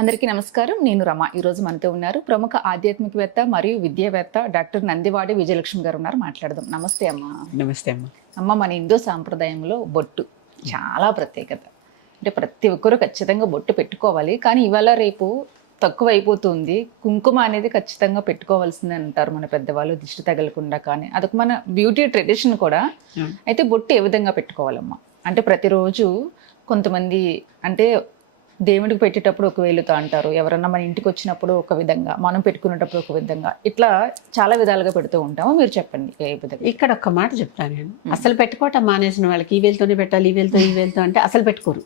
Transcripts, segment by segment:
అందరికీ నమస్కారం. నేను రమ. ఈరోజు మనతో ఉన్నారు ప్రముఖ ఆధ్యాత్మికవేత్త మరియు విద్యావేత్త డాక్టర్ నందివాడి విజయలక్ష్మి గారు ఉన్నారు. మాట్లాడదాం. నమస్తే అమ్మ. నమస్తే అమ్మ. అమ్మ, మన హిందూ సాంప్రదాయంలో బొట్టు చాలా ప్రత్యేకత. అంటే ప్రతి ఒక్కరూ ఖచ్చితంగా బొట్టు పెట్టుకోవాలి. కానీ ఇవాళ రేపు తక్కువ అయిపోతుంది. కుంకుమ అనేది ఖచ్చితంగా పెట్టుకోవాల్సిందే అంటారు మన పెద్దవాళ్ళు, దిష్టి తగలకుండా. కానీ అదొక మన బ్యూటీ ట్రెడిషన్ కూడా. అయితే బొట్టు ఏ విధంగా పెట్టుకోవాలమ్మా? అంటే ప్రతిరోజు కొంతమంది అంటే దేవుడికి పెట్టేటప్పుడు ఒక వేలుతో అంటారు, ఎవరన్నా మన ఇంటికి వచ్చినప్పుడు ఒక విధంగా, మనం పెట్టుకునేటప్పుడు ఒక విధంగా, ఇట్లా చాలా విధాలుగా పెడుతూ ఉంటాము. మీరు చెప్పండి ఏ విధంగా. ఇక్కడ ఒక్క మాట చెప్తాను నేను. అసలు పెట్టుకోవటం మానేసిన వాళ్ళకి ఈ వేలుతోనే పెట్టాలి, ఈ వేలుతో అంటే అసలు పెట్టుకోరు.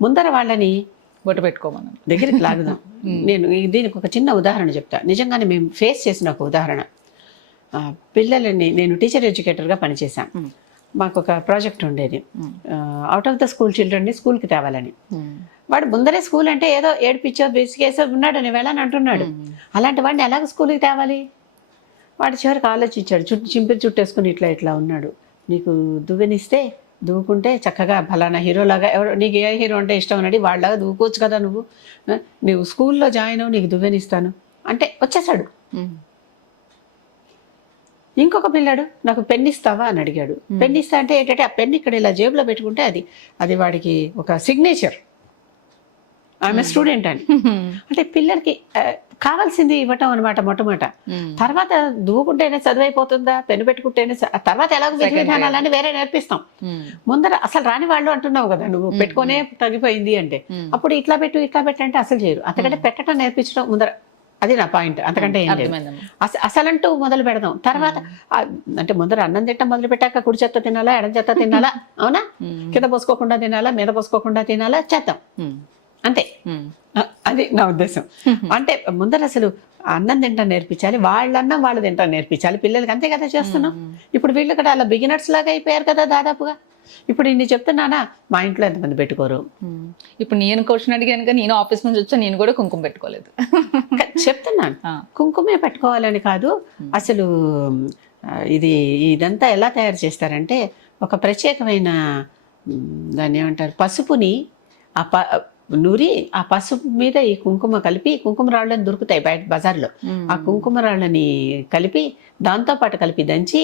ముందర వాళ్ళని బొట్టు పెట్టుకోమని దగ్గరికి లాగుదాం. నేను దీనికి ఒక చిన్న ఉదాహరణ చెప్తా. నిజంగానే మేము ఫేస్ చేసిన ఒక ఉదాహరణ. పిల్లలని నేను టీచర్ ఎడ్యుకేటర్గా పనిచేశాను. మాకు ఒక ప్రాజెక్ట్ ఉండేది, అవుట్ ఆఫ్ ద స్కూల్ చిల్డ్రన్ని స్కూల్కి తేవాలని. వాడు ముందరే స్కూల్ అంటే ఏదో ఏడిపిచ్చో బేసికేసో ఉన్నాడు అని వెళ్ళని అంటున్నాడు. అలాంటి వాడిని ఎలాగ స్కూల్కి తేవాలి? వాడు చివరికి ఆలోచించాడు. చింపిరి చుట్టేసుకుని ఇట్లా ఉన్నాడు. నీకు దువ్వెనిస్తే దువ్వుకుంటే చక్కగా ఫలానా హీరోలాగా, ఎవరు నీకు ఏ హీరో అంటే ఇష్టం అని వాళ్ళలాగా దువ్వుకోవచ్చు కదా, నువ్వు స్కూల్లో జాయిన్ అవ్వు, నీకు దువ్వెనిస్తాను అంటే వచ్చేసాడు. ఇంకొక పిల్లాడు నాకు పెన్ ఇస్తావా అని అడిగాడు. పెన్ ఇస్తా అంటే ఏంటంటే ఆ పెన్ ఇక్కడ ఇలా జేబులో పెట్టుకుంటే అది వాడికి ఒక సిగ్నేచర్, ఆమె స్టూడెంట్ అని. అంటే పిల్లలకి కావాల్సింది ఇవ్వటం అనమాట మొట్టమొదట. తర్వాత దువ్వుకుంటేనే చదువైపోతుందా, పెన్ను పెట్టుకుంటేనే, తర్వాత ఎలాగో విధి విధానాలని వేరే నేర్పిస్తాం. ముందర అసలు రాని వాళ్ళు అంటున్నావు కదా, నువ్వు పెట్టుకునే తగ్గిపోయింది అంటే, అప్పుడు ఇట్లా పెట్టు అంటే అసలు చేయరు. అంతకంటే పెట్టడం నేర్పించడం ముందర, అది నా పాయింట్. అంతకంటే ఏం లేదు. అసలంటూ మొదలు పెడదాం. తర్వాత అంటే ముందర అన్నం తిట్టం మొదలు పెట్టాక కుడి చెత్త తినాలా, ఎడం చెత్త తినాలా, అవునా, కింద పోసుకోకుండా తినాలా, మీద పోసుకోకుండా తినాలా, చేద్దాం అంతే. అది నా ఉద్దేశం. అంటే ముందర అసలు అన్నం తింటా నేర్పించాలి, వాళ్ళన్నం వాళ్ళు తింటా నేర్పించాలి పిల్లలకి. అంతే కదా చేస్తున్నాం. ఇప్పుడు వీళ్ళు కూడా అలా బిగినర్స్ లాగా అయిపోయారు కదా దాదాపుగా. ఇప్పుడు ఇన్ని చెప్తున్నానా, మా ఇంట్లో ఎంతమంది పెట్టుకోరు? ఇప్పుడు నేను క్వశ్చన్ అడిగాను కానీ నేను ఆఫీస్ నుంచి వచ్చా, నేను కూడా కుంకుమ పెట్టుకోలేదు. చెప్తున్నాను, కుంకుమే పెట్టుకోవాలని కాదు. అసలు ఇదంతా ఎలా తయారు చేస్తారంటే, ఒక ప్రత్యేకమైన దాన్ని ఏమంటారు, పసుపుని నూరి ఆ పసుపు మీద ఈ కుంకుమ కలిపి, కుంకుమ రాళ్ళని దొరుకుతాయి బయట బజార్లో, ఆ కుంకుమ రాళ్ళని కలిపి దాంతోపాటు కలిపి దంచి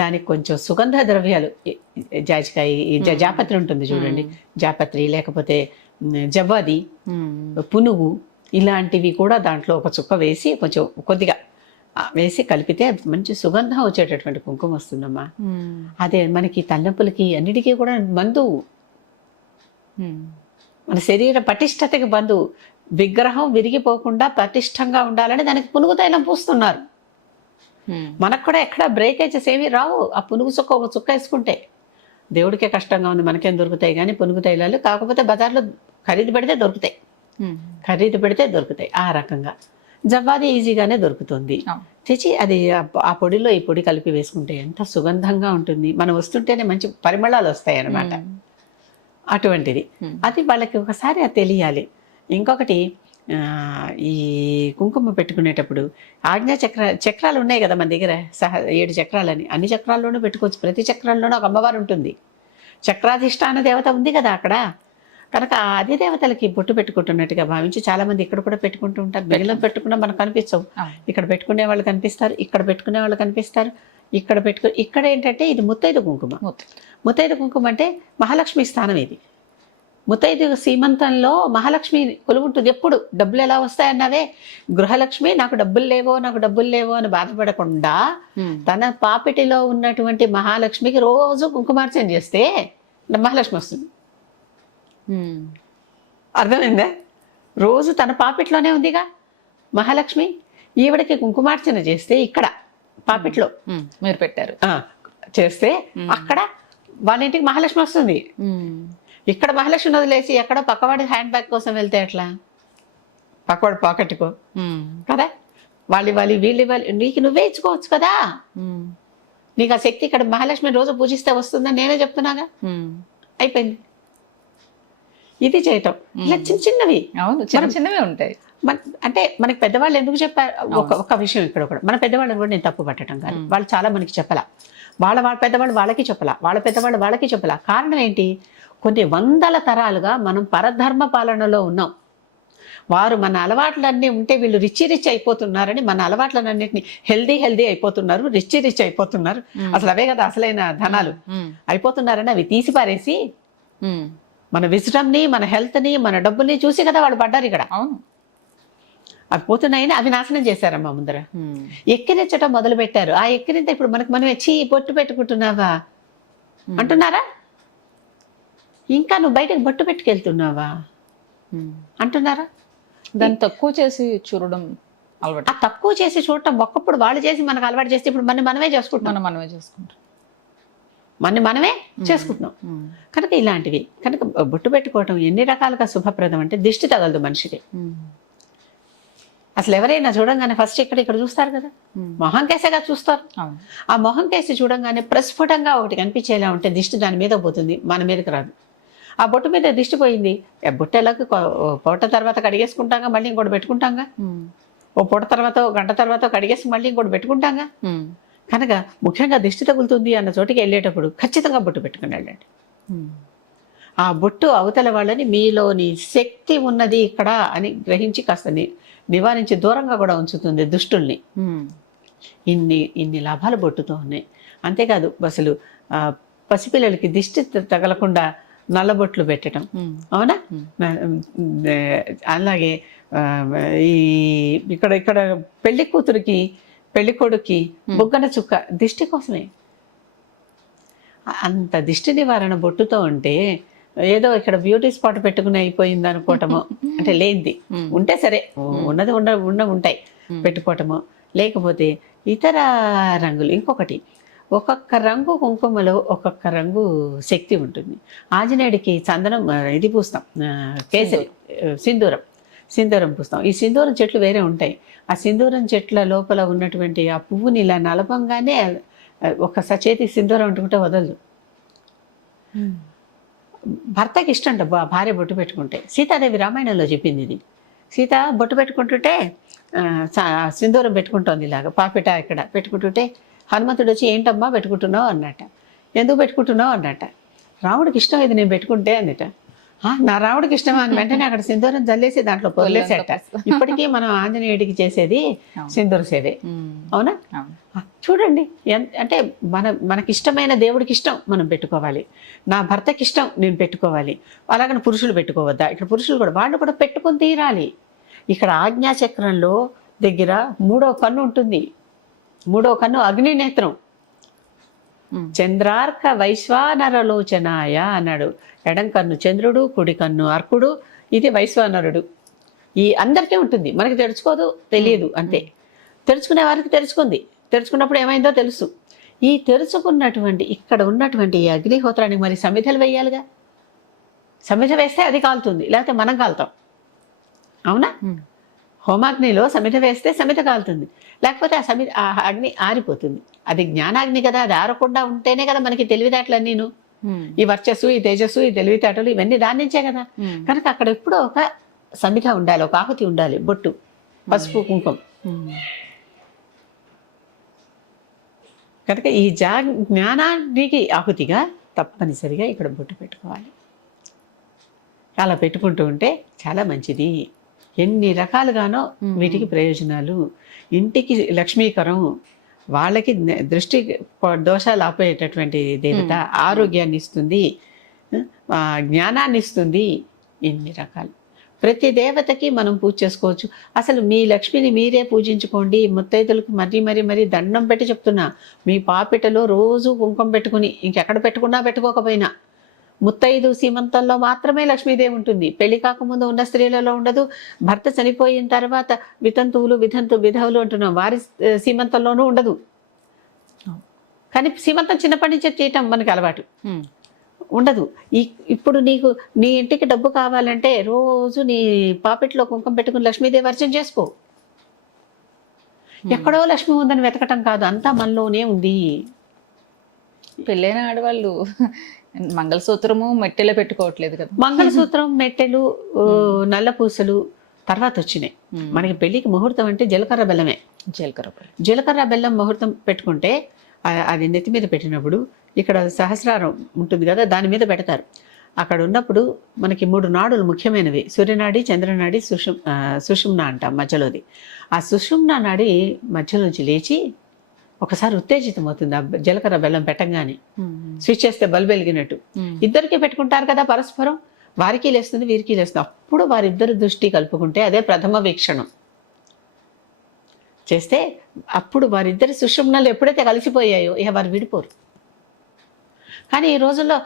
దానికి కొంచెం సుగంధ ద్రవ్యాలు, జాజికాయ, జాపత్రి ఉంటుంది చూడండి, జాపత్రి లేకపోతే జవ్వాది, పునుగు, ఇలాంటివి కూడా దాంట్లో ఒక చుక్క వేసి కొంచెం కొద్దిగా వేసి కలిపితే మంచి సుగంధం వచ్చేటటువంటి కుంకుమ వస్తుందమ్మా. అదే మనకి తలనొప్పులకి అన్నిటికీ కూడా బంధువు, మన శరీర పటిష్టతకి బంధువు. విగ్రహం విరిగిపోకుండా పటిష్టంగా ఉండాలని దానికి పునుగు తైలం పూస్తున్నారు. మనకు కూడా ఎక్కడ బ్రేకేజెస్ ఏమీ రావు ఆ పునుగు చుక్క ఒక చుక్క వేసుకుంటే. దేవుడికే కష్టంగా ఉంది, మనకేం దొరుకుతాయి కానీ పునుగు తైలాలు. కాకపోతే బజార్లో ఖరీదు పెడితే దొరుకుతాయి. ఆ రకంగా జవ్వాది ఈజీగానే దొరుకుతుంది. తెచ్చి అది ఆ పొడిలో ఈ పొడి కలిపి వేసుకుంటే ఎంత సుగంధంగా ఉంటుంది. మనం వస్తుంటేనే మంచి పరిమళాలు వస్తాయి అన్నమాట. అటువంటిది అది వాళ్ళకి ఒకసారి అది తెలియాలి. ఇంకొకటి, ఈ కుంకుమ పెట్టుకునేటప్పుడు చక్రాలు ఉన్నాయి కదా మన దగ్గర, 7 చక్రాలని. అన్ని చక్రాల్లోనూ పెట్టుకోవచ్చు. ప్రతి చక్రాల్లోనూ ఒక అమ్మవారు ఉంటుంది. చక్రాధిష్టాన దేవత ఉంది కదా అక్కడ. కనుక అదే దేవతలకి బొట్టు పెట్టుకుంటున్నట్టుగా భావించి చాలా మంది ఇక్కడ కూడా పెట్టుకుంటూ ఉంటారు. బెల్లం పెట్టుకున్నా మనకు కనిపించవు, ఇక్కడ పెట్టుకునే వాళ్ళు కనిపిస్తారు, ఇక్కడ పెట్టుకునే వాళ్ళు కనిపిస్తారు. ఇక్కడ ఏంటంటే ఇది ముత్తైదు కుంకుమ. ముత్తైదు కుంకుమ అంటే మహాలక్ష్మి స్థానం. ఇది ముత్తైదు సీమంతంలో మహాలక్ష్మి కొలువుంటుంది. ఎప్పుడు డబ్బులు ఎలా వస్తాయన్నావే, గృహలక్ష్మి నాకు డబ్బులు లేవో అని బాధపడకుండా తన పాపిటిలో ఉన్నటువంటి మహాలక్ష్మికి రోజు కుంకుమార్చన చేస్తే మహాలక్ష్మి వస్తుంది. అర్థమైందా? రోజు తన పాపిట్లోనే ఉందిగా మహాలక్ష్మి. ఈవిడకి కుంకుమార్చన చేస్తే ఇక్కడ పాపిట్లో మీరు పెట్టారు చేస్తే అక్కడ వాళ్ళ ఇంటికి మహాలక్ష్మి వస్తుంది. ఇక్కడ మహాలక్ష్మిని వదిలేసి ఎక్కడో పక్కవాడి హ్యాండ్ బ్యాగ్ కోసం వెళ్తే ఎట్లా? పక్కవాడి పాకెట్కో కదా, వీళ్ళు నీకు నువ్వే ఇచ్చుకోవచ్చు కదా. నీకు ఆ శక్తి ఇక్కడ మహాలక్ష్మి రోజు పూజిస్తే వస్తుందని నేనే చెప్తున్నాగా. అయిపోయింది. ఇది చేయటం ఇలా చిన్నవి ఉంటాయి. అంటే మనకి పెద్దవాళ్ళు ఎందుకు చెప్పారు? ఒక విషయం ఇక్కడ కూడా, మన పెద్దవాళ్ళని కూడా నేను తప్పు పట్టడం కాదు. వాళ్ళు చాలా మనకి చెప్పలా, వాళ్ళ పెద్దవాళ్ళు వాళ్ళకి చెప్పలా, వాళ్ళ పెద్దవాళ్ళు వాళ్ళకి చెప్పలా. కారణం ఏంటి? కొన్ని వందల తరాలుగా మనం పరధర్మ పాలనలో ఉన్నాం. వారు మన అలవాట్లన్నీ ఉంటే వీళ్ళు రిచ్ అయిపోతున్నారని మన అలవాట్లన్నింటినీ హెల్దీ అయిపోతున్నారు, రిచ్ అయిపోతున్నారు. అసలు అవే కదా అసలైన ధనాలు. అయిపోతున్నారని అవి తీసి పారేసి మన విజడంని, మన హెల్త్ని, మన డబ్బుని చూసి కదా వాళ్ళు పడ్డారు ఇక్కడ. అవును, అవి పోతున్నాయని అవి నాశనం చేశారమ్మా ముందర. ఎక్కిరించడం మొదలు పెట్టారు. ఆ ఎక్కిరింత ఇప్పుడు మనం వచ్చి బొట్టు పెట్టుకుంటున్నావా అంటున్నారా? ఇంకా నువ్వు బయటకు బొట్టు పెట్టుకెళ్తున్నావా అంటున్నారా? దాన్ని తక్కువ చేసి చూడడం అలవాటు. ఆ తక్కువ చేసి చూడటం ఒకప్పుడు వాళ్ళు చేసి మనకు అలవాటు చేస్తే ఇప్పుడు మనమే చేసుకుంటున్నాం. మనమే చేసుకుంటాం, మనమే చేసుకుంటున్నాం. కనుక ఇలాంటివి కనుక బొట్టు పెట్టుకోవటం ఎన్ని రకాలుగా శుభప్రదం అంటే దిష్టి తగలదు మనిషికి. అసలు ఎవరైనా చూడంగానే ఫస్ట్ ఇక్కడ చూస్తారు కదా, మొహం కేసేగా చూస్తారు. ఆ మొహం కేసి చూడంగానే ప్రస్ఫుటంగా ఒకటి కనిపించేలా ఉంటే దిష్టి దాని మీద పోతుంది, మన మీదకి రాదు. ఆ బొట్టు మీద దిష్టి పోయింది, బొట్టు ఎలాగ పూట తర్వాత కడిగేసుకుంటాగా, మళ్ళీ ఇంకోటి పెట్టుకుంటాగా. ఓ పూట తర్వాత, ఓ గంట తర్వాత కడిగేసి మళ్ళీ ఇంకోటి పెట్టుకుంటాగా. కనుక ముఖ్యంగా దిష్టి తగులుతుంది అన్న చోటికి వెళ్ళేటప్పుడు ఖచ్చితంగా బొట్టు పెట్టుకుని వెళ్ళండి. ఆ బొట్టు అవతల వాళ్ళని మీలోని శక్తి ఉన్నది ఇక్కడ అని గ్రహించి కాస్త నివారించి దూరంగా కూడా ఉంచుతుంది దుష్టుల్ని. ఇన్ని లాభాలు బొట్టుతో ఉన్నాయి. అంతేకాదు అసలు పసిపిల్లలకి దిష్టి తగలకుండా నల్లబొట్లు పెట్టడం, అవునా? అలాగే ఈ ఇక్కడ పెళ్లి కూతురికి పెళ్లి కొడుక్కి బొగ్గన చుక్క దిష్టి కోసమే. అంత దిష్టి నివారణ బొట్టుతో ఉంటే ఏదో ఇక్కడ బ్యూటీ స్పాట్ పెట్టుకుని అయిపోయింది అనుకోవటము అంటే లేనిది ఉంటే సరే, ఉన్నది ఉంటాయి పెట్టుకోవటము. లేకపోతే ఇతర రంగులు, ఇంకొకటి ఒక్కొక్క రంగు కుంకుమలో ఒక్కొక్క రంగు శక్తి ఉంటుంది. ఆంజనేయుడికి చందనం ఇది పూస్తాం, కేసరి సింధూరం పూస్తాం. ఈ సింధూరం చెట్లు వేరే ఉంటాయి. ఆ సింధూరం చెట్ల లోపల ఉన్నటువంటి ఆ పువ్వుని ఇలా నలపంగానే ఒక్కసారి చేతికి సింధూరం అంటుకుంటే వదలదు. భర్తకి ఇష్టం భార్య బొట్టు పెట్టుకుంటే. సీతాదేవి రామాయణంలో చెప్పింది ఇది. సీత బొట్టు పెట్టుకుంటుంటే సింధూరం పెట్టుకుంటోంది ఇలాగ పాపిట ఇక్కడ పెట్టుకుంటుంటే హనుమంతుడు వచ్చి ఏంటమ్మా పెట్టుకుంటున్నావు అన్నట. ఎందుకు పెట్టుకుంటున్నావు అన్నట. రాముడికి ఇష్టం ఇది నేను పెట్టుకుంటే అన్నట. నా రాముడికి ఇష్టమా అని వెంటనే అక్కడ సింధూరం జల్లేసి దాంట్లో పొరలేసేట. ఇప్పటికీ మనం ఆంజనేయుడికి చేసేది సింధూర సేవే, అవునా? చూడండి, అంటే మనకి ఇష్టమైన దేవుడికి ఇష్టం మనం పెట్టుకోవాలి. నా భర్తకి ఇష్టం నేను పెట్టుకోవాలి. అలాగని పురుషులు పెట్టుకోవద్దా? ఇక్కడ పురుషులు కూడా వాళ్ళు కూడా పెట్టుకొని తీరాలి. ఇక్కడ ఆజ్ఞాచక్రంలో దగ్గర 3వ కన్ను ఉంటుంది. 3వ కన్ను అగ్ని నేత్రం. చంద్రార్క వైశ్వానరలోచనాయ అన్నాడు. ఎడం కన్ను చంద్రుడు, కుడి కన్ను అర్కుడు, ఇది వైశ్వానరుడు. ఈ అందరికీ ఉంటుంది, మనకి తెరుచుకోదు, తెలియదు అంతే. తెరుచుకునే వారికి తెరుచుకున్నప్పుడు ఏమైందో తెలుసు. ఈ తెరుచుకున్నటువంటి ఇక్కడ ఉన్నటువంటి ఈ అగ్నిహోత్రానికి మరి సమిధలు వేయాలిగా. సమిధ వేస్తే అది కాలుతుంది, లేకపోతే మనం కాలుతాం, అవునా? హోమాగ్నిలో సమిధ వేస్తే సమిధ కాలుతుంది, లేకపోతే ఆ అగ్ని ఆరిపోతుంది. అది జ్ఞానాగ్ని కదా, అది ఆరకుండా ఉంటేనే కదా మనకి తెలివితేటలన్నీను. ఈ వర్చస్సు, ఈ తేజస్సు, ఈ తెలివితేటలు ఇవన్నీ దాని నుంచే కదా. కనుక అక్కడ ఎప్పుడో ఒక సమిధ ఉండాలి, ఒక ఆహుతి ఉండాలి, బొట్టు, పసుపు, కుంకుమ. కనుక ఈ జ్ఞానానికి ఆహుతిగా తప్పనిసరిగా ఇక్కడ బొట్టు పెట్టుకోవాలి. అలా పెట్టుకుంటూ ఉంటే చాలా మంచిది. ఎన్ని రకాలుగానో వీటికి ప్రయోజనాలు. ఇంటికి లక్ష్మీకరం, వాళ్ళకి దృష్టి దోషాలు ఆపేటటువంటి దేవత, ఆరోగ్యాన్ని ఇస్తుంది, జ్ఞానాన్ని ఇస్తుంది. ఎన్ని రకాలు. ప్రతి దేవతకి మనం పూజ చేసుకోవచ్చు. అసలు మీ లక్ష్మిని మీరే పూజించుకోండి. ముత్తైదులకు మరీ దండం పెట్టి చెప్తున్నా, మీ పాపిటలో రోజు కుంకుమ పెట్టుకుని ఇంకెక్కడ పెట్టుకున్నా పెట్టుకోకపోయినా ముత్తైదు సీమంతంలో మాత్రమే లక్ష్మీదేవి ఉంటుంది. పెళ్లి కాకముందు ఉన్న స్త్రీలలో ఉండదు. భర్త చనిపోయిన తర్వాత వితంతువులు, విధవులు అంటున్నాం, వారి సీమంతంలోనూ ఉండదు. కానీ సీమంతం చిన్నప్పటి నుంచే చేయటం మనకి అలవాటు ఉండదు. ఇప్పుడు నీ ఇంటికి డబ్బు కావాలంటే రోజు నీ పాపిట్లో కుంకుమ పెట్టుకుని లక్ష్మీదేవి అర్చన చేసుకో. ఎక్కడో లక్ష్మి ఉందని వెతకటం కాదు, అంతా మనలోనే ఉంది. పెళ్ళైన ఆడవాళ్ళు మంగళసూత్రము మెట్టెలో పెట్టుకోవట్లేదు కదా. మంగళసూత్రం, మెట్టెలు, నల్ల పూసలు తర్వాత వచ్చినాయి. మనకి పెళ్లికి ముహూర్తం అంటే జీలకర్ర బెల్లమే. జీలకర్ర బెల్లం ముహూర్తం పెట్టుకుంటే అది నెత్తి మీద పెట్టినప్పుడు ఇక్కడ సహస్రారం ఉంటుంది కదా, దాని మీద పెడతారు. అక్కడ ఉన్నప్పుడు మనకి 3 నాడులు ముఖ్యమైనవి, సూర్యనాడి, చంద్రనాడి, సుషుమ్న అంటాం మధ్యలోది. ఆ సుషుమ్న నాడి మధ్యలోంచి లేచి ఒకసారి ఉత్తేజితం అవుతుంది ఆ జీలకర్ర బెల్లం పెట్టంగానే. స్విచ్ చేస్తే బల్బ్ వెలిగినట్టు. ఇద్దరికి పెట్టుకుంటారు కదా పరస్పరం, వారికి లేస్తుంది వీరికి లేస్తుంది. అప్పుడు వారిద్దరు దృష్టి కలుపుకుంటే అదే ప్రథమ వీక్షణం చేస్తే అప్పుడు వారిద్దరి సుషుమ్నలు ఎప్పుడైతే కలిసిపోయాయో ఇక వారు విడిపోరు. కానీ ఈ రోజుల్లో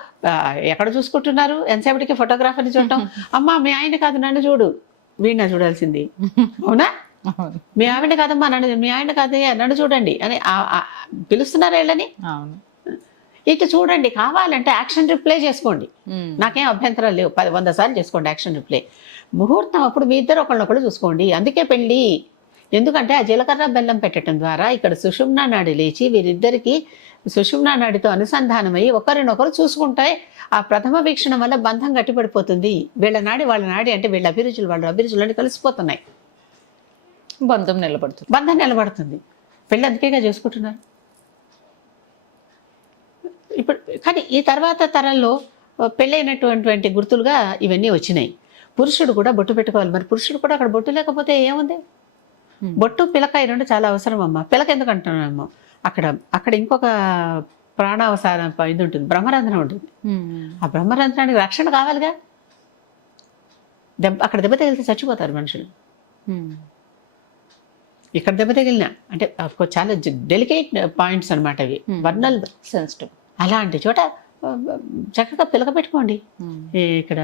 ఎక్కడ చూసుకుంటున్నారు, ఎంతసేపటికి ఫోటోగ్రాఫర్ని చూడటం, అమ్మా మీ ఆయన కాదు నన్ను చూడు, వీడిన చూడాల్సింది, అవునా, మీ ఆవిడ కాదమ్మా నన్ను, మీ ఆయన కాదు నన్ను చూడండి అని పిలుస్తున్నారు వీళ్ళని. ఇటు చూడండి, కావాలంటే యాక్షన్ రిప్లే చేసుకోండి, నాకేం అభ్యంతరాలు లేవు, 100 సార్లు చేసుకోండి యాక్షన్ రిప్లే. ముహూర్తం అప్పుడు మీ ఇద్దరు ఒకళ్ళొకళ్ళు చూసుకోండి. అందుకే పెళ్ళి. ఎందుకంటే ఆ జీలకర్ర బెల్లం పెట్టడం ద్వారా ఇక్కడ సుషుమ్నా నాడి లేచి వీరిద్దరికి సుషుమ్నా నాడితో అనుసంధానమై ఒకరినొకరు చూసుకుంటే ఆ ప్రథమ వీక్షణం వల్ల బంధం గట్టిపడిపోతుంది. వీళ్ళ నాడి వాళ్ళ నాడి అంటే వీళ్ళ అభిరుచులు వాళ్ళ అభిరుచులు అన్ని కలిసిపోతున్నాయి, బంధం నిలబడుతుంది. పెళ్ళి అందుకేగా చేసుకుంటున్నారు. ఇప్పుడు కానీ ఈ తర్వాత తరంలో పెళ్ళైనటువంటి గుర్తులుగా ఇవన్నీ వచ్చినాయి. పురుషుడు కూడా బొట్టు పెట్టుకోవాలి. మరి పురుషుడు కూడా అక్కడ బొట్టు లేకపోతే ఏముంది? బొట్టు పిలక ఈ రెండు చాలా అవసరం అమ్మ. పిలక ఎందుకు అంటున్నామో అక్కడ ఇంకొక ప్రాణావసారం ఇది ఉంటుంది, బ్రహ్మరంధ్రం ఉంటుంది. ఆ బ్రహ్మరంధ్రానికి రక్షణ కావాలిగా. అక్కడ దెబ్బ తగిలితే చచ్చిపోతారు మనుషులు. ఇక్కడ దెబ్బ తగిలినా అంటే చాలా డెలికేట్ పాయింట్స్ అనమాట అవి, వర్నల్ సెన్సిటివ్. అలాంటి చోట చక్కగా పిలక పెట్టుకోండి, ఇక్కడ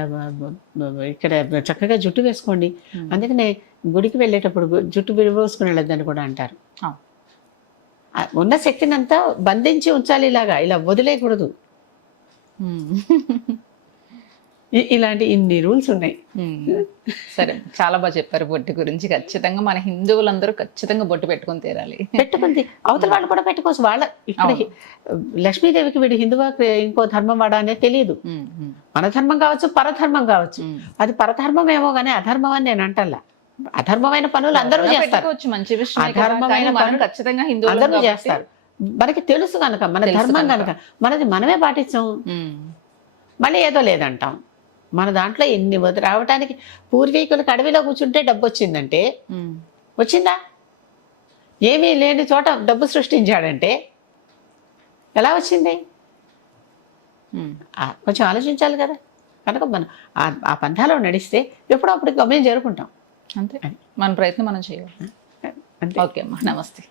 చక్కగా జుట్టు వేసుకోండి. అందుకనే గుడికి వెళ్ళేటప్పుడు జుట్టు విడిపోసుకుని వెళ్ళొద్దని కూడా అంటారు. ఉన్న శక్తిని అంతా బంధించి ఉంచాలి, ఇలా వదిలేయకూడదు. ఇలాంటి ఇన్ని రూల్స్ ఉన్నాయి. సరే, చాలా బాగా చెప్పారు బొట్టు గురించి. ఖచ్చితంగా మన హిందువులందరూ ఖచ్చితంగా బొట్టు పెట్టుకొని తీరాలి. పెట్టుకుంది అవతల వాళ్ళు కూడా పెట్టుకోవచ్చు. వాళ్ళ ఇక్కడ లక్ష్మీదేవికి వీడు హిందువా ఇంకో ధర్మం వాడా అనేది తెలియదు. మన ధర్మం కావచ్చు, పరధర్మం కావచ్చు. అది పరధర్మం ఏమో కానీ అధర్మం అని నేను అంటల్లా. అధర్మమైన పనులు అందరూ చేస్తారు, మంచి విషయం. అధర్మమైన పనులు ఖచ్చితంగా అందరూ చేస్తారు. మనకి తెలుసు కనుక, మన ధర్మం కనుక మనది మనమే పాటించాం, మళ్ళీ ఏదో లేదంటాం. మన దాంట్లో ఎన్ని రావటానికి పూర్వీకులకు అడవిలో కూర్చుంటే డబ్బు వచ్చిందంటే వచ్చిందా? ఏమీ లేని చోట డబ్బు సృష్టించాడంటే ఎలా వచ్చింది? కొంచెం ఆలోచించాలి కదా. కనుక మనం ఆ పంథాలో నడిస్తే ఎప్పుడో అప్పుడు గమ్యం చేరుకుంటాం. అంతే, మన ప్రయత్నం మనం చేయాలి. ఓకే అమ్మా, నమస్తే.